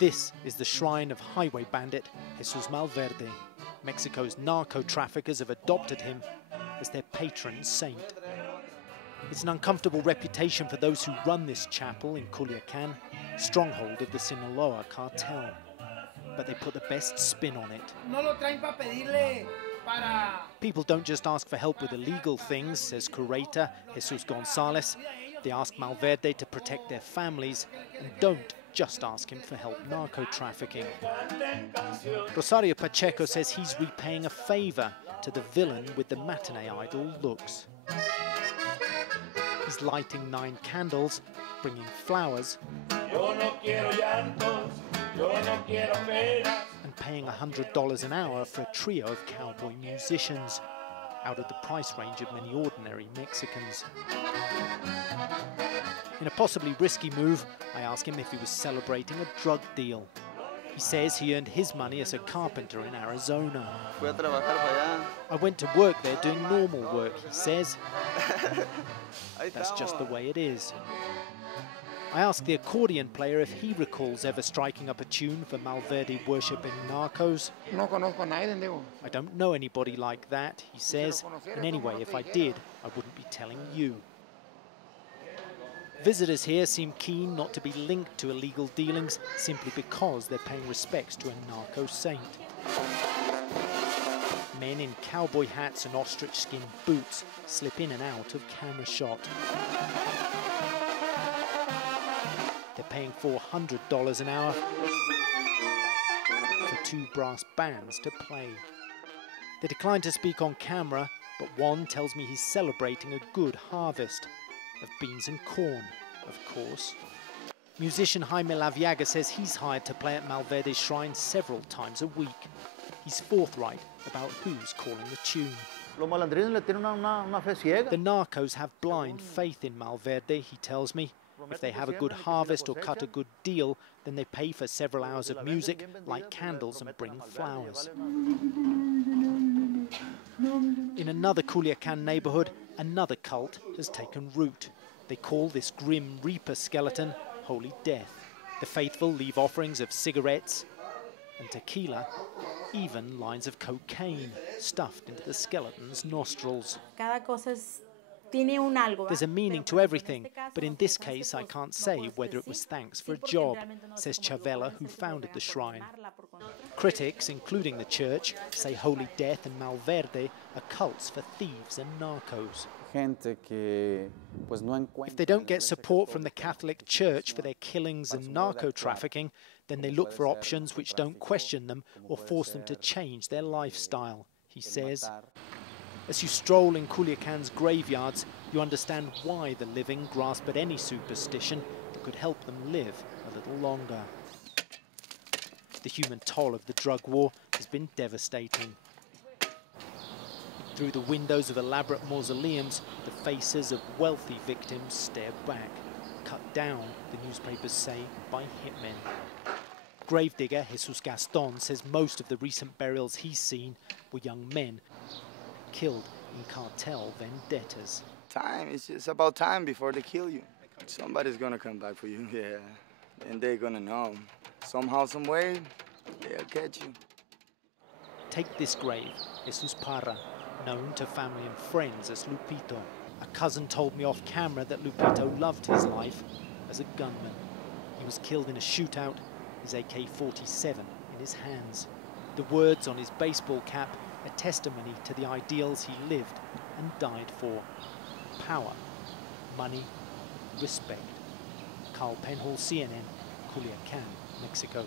This is the shrine of highway bandit Jesus Malverde. Mexico's narco traffickers have adopted him as their patron saint. It's an uncomfortable reputation for those who run this chapel in Culiacan, stronghold of the Sinaloa cartel. But they put the best spin on it. People don't just ask for help with illegal things, says curator Jesus Gonzalez. They ask Malverde to protect their families and don't just ask him for help narco-trafficking. Rosario Pacheco says he's repaying a favor to the villain with the matinee idol looks. He's lighting 9 candles, bringing flowers, and paying $100 an hour for a trio of cowboy musicians, out of the price range of many ordinary Mexicans. In a possibly risky move, I ask him if he was celebrating a drug deal. He says he earned his money as a carpenter in Arizona. I went to work there doing normal work, he says. That's just the way it is. I ask the accordion player if he recalls ever striking up a tune for Malverde worshipping narcos. I don't know anybody like that, he says, and anyway, if I did, I wouldn't be telling you. Visitors here seem keen not to be linked to illegal dealings simply because they're paying respects to a narco saint. Men in cowboy hats and ostrich skin boots slip in and out of camera shot. They're paying $400 an hour for 2 brass bands to play. They decline to speak on camera, but one tells me he's celebrating a good harvest of beans and corn, of course. Musician Jaime Laviaga says he's hired to play at Malverde's shrine several times a week. He's forthright about who's calling the tune. The narcos have blind faith in Malverde, he tells me. If they have a good harvest or cut a good deal, then they pay for several hours of music, light candles and bring flowers. In another Culiacan neighborhood, another cult has taken root. They call this grim reaper skeleton Holy Death. The faithful leave offerings of cigarettes and tequila, even lines of cocaine stuffed into the skeleton's nostrils. There's a meaning to everything, but in this case I can't say whether it was thanks for a job, says Chavela, who founded the shrine. Critics, including the church, say Holy Death and Malverde are cults for thieves and narcos. If they don't get support from the Catholic Church for their killings and narco-trafficking, then they look for options which don't question them or force them to change their lifestyle, he says. As you stroll in Culiacan's graveyards, you understand why the living grasp at any superstition that could help them live a little longer. The human toll of the drug war has been devastating. Through the windows of elaborate mausoleums, the faces of wealthy victims stare back, cut down, the newspapers say, by hitmen. Gravedigger Jesus Gaston says most of the recent burials he's seen were young men killed in cartel vendettas. It's just about time before they kill you. Somebody's gonna come back for you, yeah. And they're gonna know. Somehow, some way, they'll catch you. Take this grave, Jesus Parra, known to family and friends as Lupito. A cousin told me off camera that Lupito loved his life as a gunman. He was killed in a shootout, his AK-47 in his hands. The words on his baseball cap a testimony to the ideals he lived and died for. Power, money, respect. Carl Penhall, CNN, Culiacan, Mexico.